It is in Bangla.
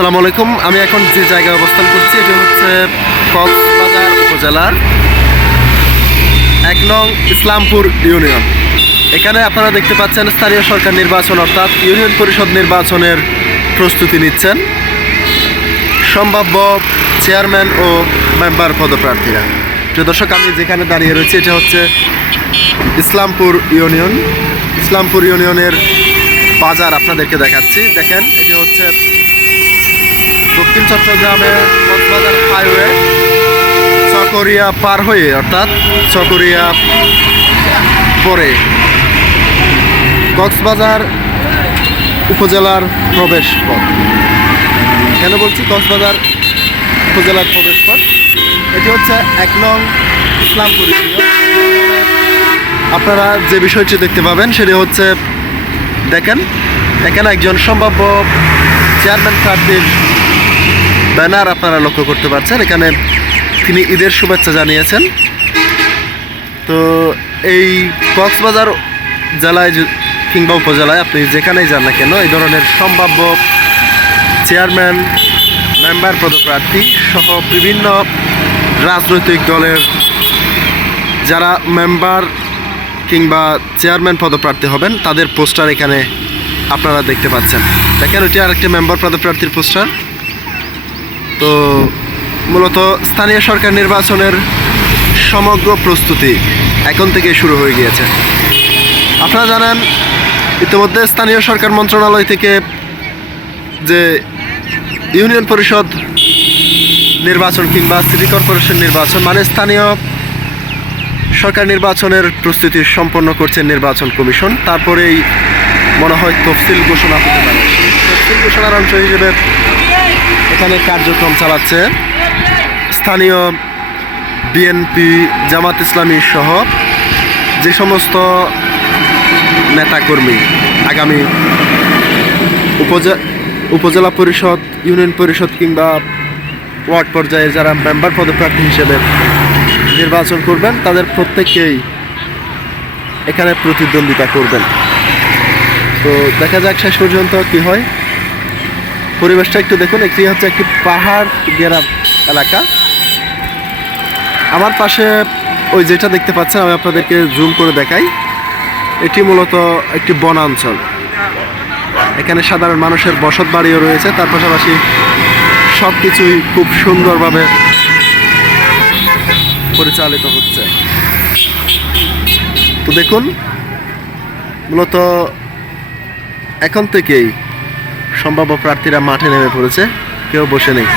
আসসালামু আলাইকুম। আমি এখন যে জায়গায় অবস্থান করছি এটি হচ্ছে কক্সবাজার উপজেলার ১ নং ইসলামপুর ইউনিয়ন। এখানে আপনারা দেখতে পাচ্ছেন স্থানীয় সরকার নির্বাচন অর্থাৎ ইউনিয়ন পরিষদ নির্বাচনের প্রস্তুতি নিচ্ছেন সম্ভাব্য চেয়ারম্যান ও মেম্বার পদপ্রার্থীরা। প্রিয় দর্শক, আমি যেখানে দাঁড়িয়ে রয়েছি এটা হচ্ছে ইসলামপুর ইউনিয়ন। ইসলামপুর ইউনিয়নের বাজার আপনাদেরকে দেখাচ্ছি। দেখেন, এটি হচ্ছে দক্ষিণ চট্টগ্রামের কক্সবাজার হাইওয়ে চকরিয়া পার হয়ে অর্থাৎ চকরিয়া পরে কক্সবাজার উপজেলার প্রবেশ পথ। কেন বলছি কক্সবাজার উপজেলার প্রবেশ পথ? এটি হচ্ছে ১ নং ইসলামপুর ইউনিয়ন। আপনারা যে বিষয়টি দেখতে পাবেন সেটি হচ্ছে, দেখেন এখানে একজন সম্ভাব্য চেয়ারম্যান প্রার্থীর ব্যানার আপনারা লক্ষ্য করতে পারছেন। এখানে তিনি ঈদের শুভেচ্ছা জানিয়েছেন। তো এই কক্সবাজার জেলায় কিংবা উপজেলায় আপনি যেখানেই যান না কেন, এই ধরনের সম্ভাব্য চেয়ারম্যান, মেম্বার পদপ্রার্থী সহ বিভিন্ন রাজনৈতিক দলের যারা মেম্বার কিংবা চেয়ারম্যান পদপ্রার্থী হবেন তাদের পোস্টার এখানে আপনারা দেখতে পাচ্ছেন। দেখেন, ওইটি আরেকটি মেম্বার পদপ্রার্থীর পোস্টার। তো মূলত স্থানীয় সরকার নির্বাচনের সমগ্র প্রস্তুতি এখন থেকে শুরু হয়ে গিয়েছে। আপনারা জানেন ইতিমধ্যে স্থানীয় সরকার মন্ত্রণালয় থেকে যে ইউনিয়ন পরিষদ নির্বাচন কিংবা সিটি কর্পোরেশন নির্বাচন মানে স্থানীয় সরকার নির্বাচনের প্রস্তুতি সম্পন্ন করছে নির্বাচন কমিশন। তারপরেই মনে হয় তফসিল ঘোষণা হতে পারে। তফসিল ঘোষণার অংশ হিসেবে এখানে কার্যক্রম চালাচ্ছে স্থানীয় বিএনপি, জামাত ইসলামী সহ যে সমস্ত নেতাকর্মী আগামী উপজেলা পরিষদ, ইউনিয়ন পরিষদ কিংবা ওয়ার্ড পর্যায়ে যারা মেম্বার পদপ্রার্থী হিসেবে নির্বাচন করবেন তাদের প্রত্যেককেই এখানে প্রতিদ্বন্দ্বিতা করবেন। তো দেখা যাক শেষ পর্যন্ত কি হয়। পরিবেশটা একটু দেখুন। একটি হচ্ছে একটি পাহাড় ঘেরা এলাকা। আমার পাশে ওই যেটা দেখতে পাচ্ছেন, আমি আপনাদেরকে জুম করে দেখাই, এটি মূলত একটি বনাঞ্চল। এখানে সাধারণ মানুষের বসত বাড়িও রয়েছে। তার পাশাপাশি সব কিছুই খুব সুন্দরভাবে পরিচালিত হচ্ছে। তো দেখুন, মূলত এখন থেকেই সম্ভাব্য প্রার্থীরা মাঠে নেমে পড়েছে, কেউ বসে নেই।